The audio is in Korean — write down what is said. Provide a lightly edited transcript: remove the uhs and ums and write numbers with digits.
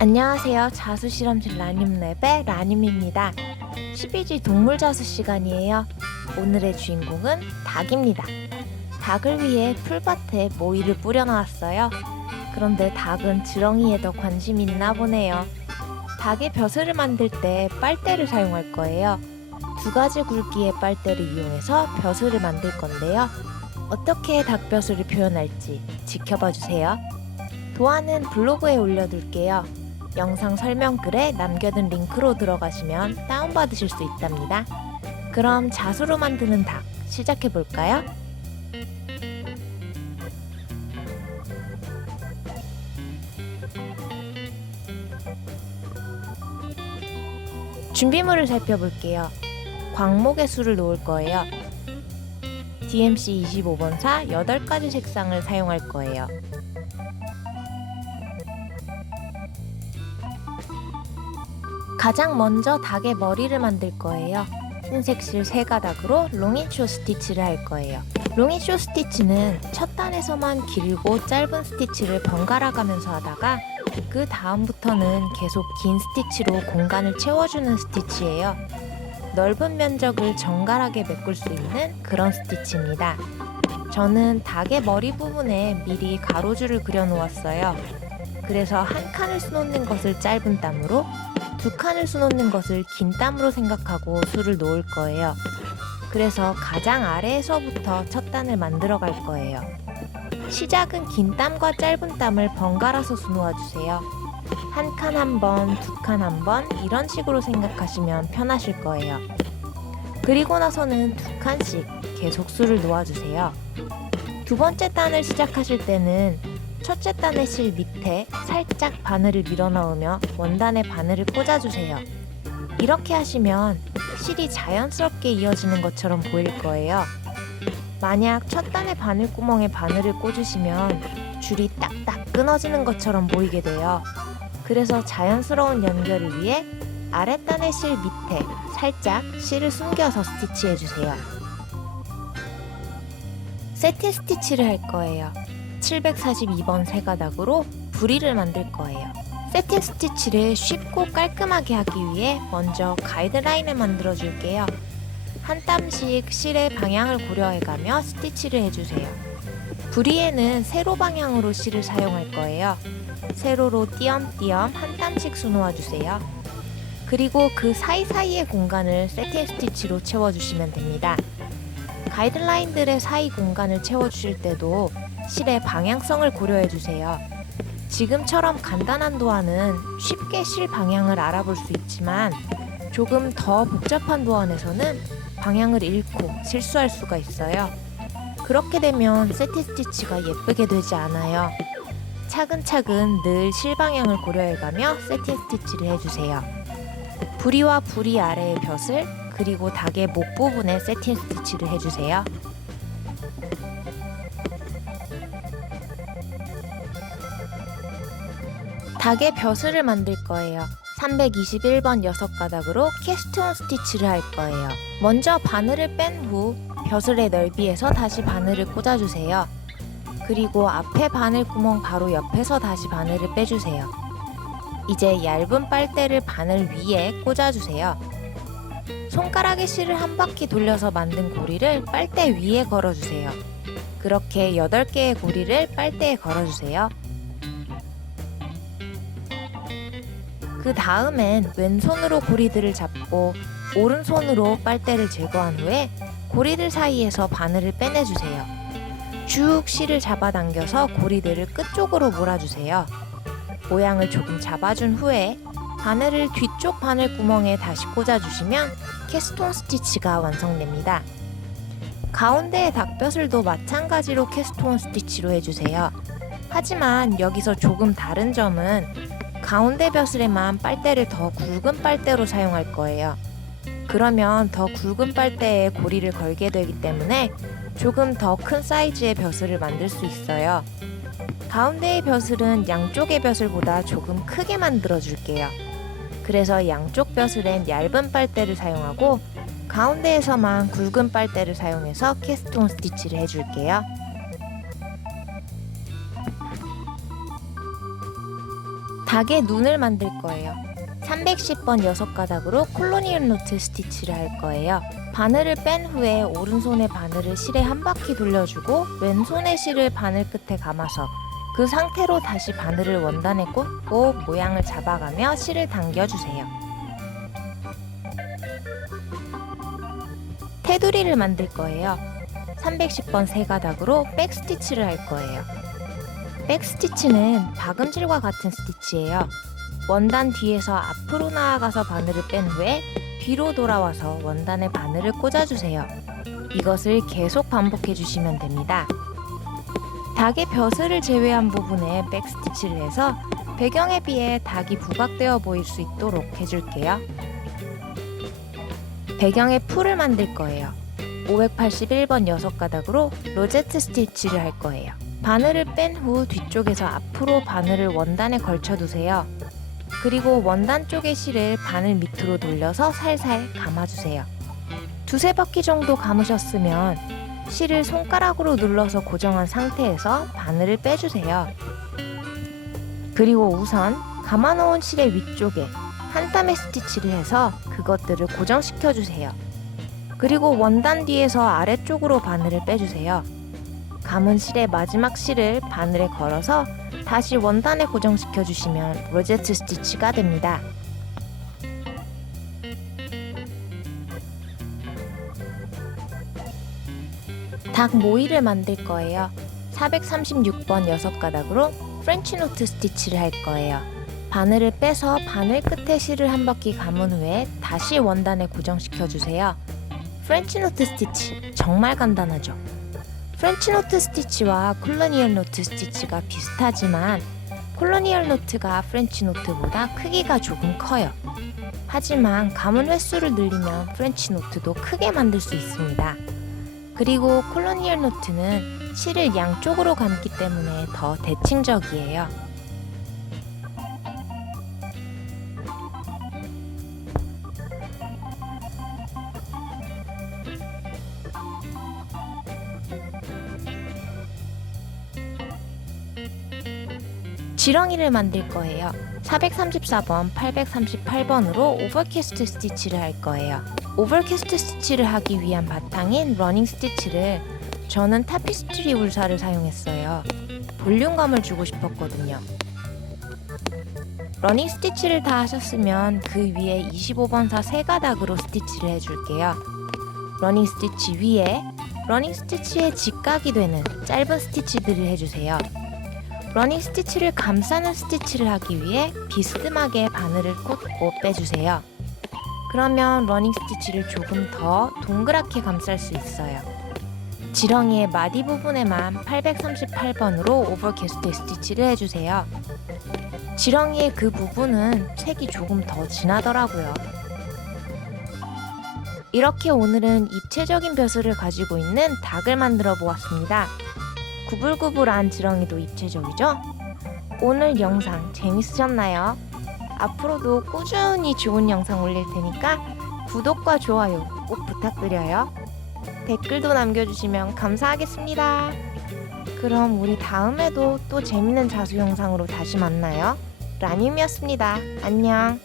안녕하세요. 자수실험실 라늄랩의 라늄입니다. 12지 동물자수 시간이에요. 오늘의 주인공은 닭입니다. 닭을 위해 풀밭에 모이를 뿌려놓았어요. 그런데 닭은 지렁이에 더 관심이 있나 보네요. 닭의 벼슬을 만들 때 빨대를 사용할 거예요. 두 가지 굵기의 빨대를 이용해서 벼슬을 만들 건데요. 어떻게 닭벼슬을 표현할지 지켜봐 주세요. 도안은 블로그에 올려둘게요. 영상 설명글에 남겨둔 링크로 들어가시면 다운받으실 수 있답니다. 그럼 자수로 만드는 닭 시작해볼까요? 준비물을 살펴볼게요. 광목의 수를 놓을 거예요. DMC 25번사 8가지 색상을 사용할 거예요. 가장 먼저 닭의 머리를 만들 거예요. 흰색 실 3가닥으로 롱앤쇼 스티치를 할 거예요. 롱앤쇼 스티치는 첫 단에서만 길고 짧은 스티치를 번갈아 가면서 하다가 그 다음부터는 계속 긴 스티치로 공간을 채워주는 스티치예요. 넓은 면적을 정갈하게 메꿀 수 있는 그런 스티치입니다. 저는 닭의 머리 부분에 미리 가로줄을 그려 놓았어요. 그래서 한 칸을 수놓는 것을 짧은 땀으로, 두 칸을 수놓는 것을 긴 땀으로 생각하고 수를 놓을 거예요. 그래서 가장 아래에서부터 첫 단을 만들어 갈 거예요. 시작은 긴 땀과 짧은 땀을 번갈아서 수놓아 주세요. 한 칸 한 번, 두 칸 한 번 이런 식으로 생각하시면 편하실 거예요. 그리고 나서는 두 칸씩 계속 수를 놓아주세요. 두 번째 단을 시작하실 때는 첫째 단의 실 밑에 살짝 바늘을 밀어넣으며 원단에 바늘을 꽂아주세요. 이렇게 하시면 실이 자연스럽게 이어지는 것처럼 보일 거예요. 만약 첫 단의 바늘구멍에 바늘을 꽂으시면 줄이 딱딱 끊어지는 것처럼 보이게 돼요. 그래서 자연스러운 연결을 위해 아랫단의 실 밑에 살짝 실을 숨겨서 스티치해주세요. 세트 스티치를 할 거예요. 742번 3가닥으로 부리를 만들 거예요. 세팅 스티치를 쉽고 깔끔하게 하기 위해 먼저 가이드라인을 만들어 줄게요. 한 땀씩 실의 방향을 고려해가며 스티치를 해주세요. 부리에는 세로 방향으로 실을 사용할 거예요. 세로로 띄엄띄엄 한 땀씩 수놓아 주세요. 그리고 그 사이사이의 공간을 세팅 스티치로 채워주시면 됩니다. 가이드라인들의 사이 공간을 채워주실 때도 실의 방향성을 고려해주세요. 지금처럼 간단한 도안은 쉽게 실 방향을 알아볼 수 있지만 조금 더 복잡한 도안에서는 방향을 잃고 실수할 수가 있어요. 그렇게 되면 세트 스티치가 예쁘게 되지 않아요. 차근차근 늘 실 방향을 고려해가며 세팅 스티치를 해주세요. 부리와 부리 아래의 벼슬, 그리고 닭의 목 부분에 세팅 스티치를 해주세요. 닭의 벼슬을 만들 거예요. 321번 6가닥으로 캐스트온 스티치를 할 거예요. 먼저 바늘을 뺀 후 벼슬의 넓이에서 다시 바늘을 꽂아주세요. 그리고 앞에 바늘 구멍 바로 옆에서 다시 바늘을 빼주세요. 이제 얇은 빨대를 바늘 위에 꽂아주세요. 손가락의 실을 한 바퀴 돌려서 만든 고리를 빨대 위에 걸어주세요. 그렇게 8개의 고리를 빨대에 걸어주세요. 그 다음엔 왼손으로 고리들을 잡고 오른손으로 빨대를 제거한 후에 고리들 사이에서 바늘을 빼내주세요. 쭉 실을 잡아당겨서 고리들을 끝쪽으로 몰아주세요. 모양을 조금 잡아준 후에 바늘을 뒤쪽 바늘 구멍에 다시 꽂아주시면 캐스톤 스티치가 완성됩니다. 가운데의 닭벼슬도 마찬가지로 캐스톤 스티치로 해주세요. 하지만 여기서 조금 다른 점은 가운데 벼슬에만 빨대를 더 굵은 빨대로 사용할 거예요. 그러면 더 굵은 빨대에 고리를 걸게 되기 때문에 조금 더 큰 사이즈의 벼슬을 만들 수 있어요. 가운데의 벼슬은 양쪽의 벼슬보다 조금 크게 만들어 줄게요. 그래서 양쪽 벼슬엔 얇은 빨대를 사용하고 가운데에서만 굵은 빨대를 사용해서 캐스톤 스티치를 해줄게요. 닭의 눈을 만들 거예요. 310번 6가닥으로 콜로니얼 노트 스티치를 할 거예요. 바늘을 뺀 후에 오른손의 바늘을 실에 한 바퀴 돌려주고 왼손의 실을 바늘 끝에 감아서 그 상태로 다시 바늘을 원단에 꽂고 모양을 잡아가며 실을 당겨주세요. 테두리를 만들 거예요. 310번 3가닥으로 백스티치를 할 거예요. 백스티치는 박음질과 같은 스티치예요. 원단 뒤에서 앞으로 나아가서 바늘을 뺀 후에 뒤로 돌아와서 원단에 바늘을 꽂아주세요. 이것을 계속 반복해 주시면 됩니다. 닭의 벼슬을 제외한 부분에 백스티치를 해서 배경에 비해 닭이 부각되어 보일 수 있도록 해줄게요. 배경에 풀을 만들 거예요. 581번 6가닥으로 로제트 스티치를 할 거예요. 바늘을 뺀 후 뒤쪽에서 앞으로 바늘을 원단에 걸쳐두세요. 그리고 원단 쪽의 실을 바늘 밑으로 돌려서 살살 감아주세요. 두세 바퀴 정도 감으셨으면 실을 손가락으로 눌러서 고정한 상태에서 바늘을 빼주세요. 그리고 우선 감아놓은 실의 위쪽에 한 땀의 스티치를 해서 그것들을 고정시켜주세요. 그리고 원단 뒤에서 아래쪽으로 바늘을 빼주세요. 감은 실의 마지막 실을 바늘에 걸어서 다시 원단에 고정시켜주시면 로제트 스티치가 됩니다. 닭 모이를 만들 거예요. 436번 6가닥으로 프렌치 노트 스티치를 할 거예요. 바늘을 빼서 바늘 끝에 실을 한 바퀴 감은 후에 다시 원단에 고정시켜주세요. 프렌치 노트 스티치 정말 간단하죠? 프렌치 노트 스티치와 콜로니얼 노트 스티치가 비슷하지만 콜로니얼 노트가 프렌치 노트보다 크기가 조금 커요. 하지만 감은 횟수를 늘리면 프렌치 노트도 크게 만들 수 있습니다. 그리고 콜로니얼 노트는 실을 양쪽으로 감기 때문에 더 대칭적이에요. 지렁이를 만들 거예요. 434번, 838번으로 오버캐스트 스티치를 할 거예요. 오버캐스트 스티치를 하기 위한 바탕인 러닝 스티치를 저는 타피스트리 울사를 사용했어요. 볼륨감을 주고 싶었거든요. 러닝 스티치를 다 하셨으면 그 위에 25번사 3가닥으로 스티치를 해줄게요. 러닝 스티치 위에 러닝 스티치의 직각이 되는 짧은 스티치들을 해주세요. 러닝 스티치를 감싸는 스티치를 하기 위해 비스듬하게 바늘을 꽂고 빼주세요. 그러면 러닝 스티치를 조금 더 동그랗게 감쌀 수 있어요. 지렁이의 마디 부분에만 838번으로 오버캐스트 스티치를 해주세요. 지렁이의 그 부분은 색이 조금 더 진하더라고요. 이렇게 오늘은 입체적인 벼슬을 가지고 있는 닭을 만들어 보았습니다. 구불구불한 지렁이도 입체적이죠? 오늘 영상 재밌으셨나요? 앞으로도 꾸준히 좋은 영상 올릴 테니까 구독과 좋아요 꼭 부탁드려요. 댓글도 남겨주시면 감사하겠습니다. 그럼 우리 다음에도 또 재밌는 자수 영상으로 다시 만나요. 라님이었습니다. 안녕.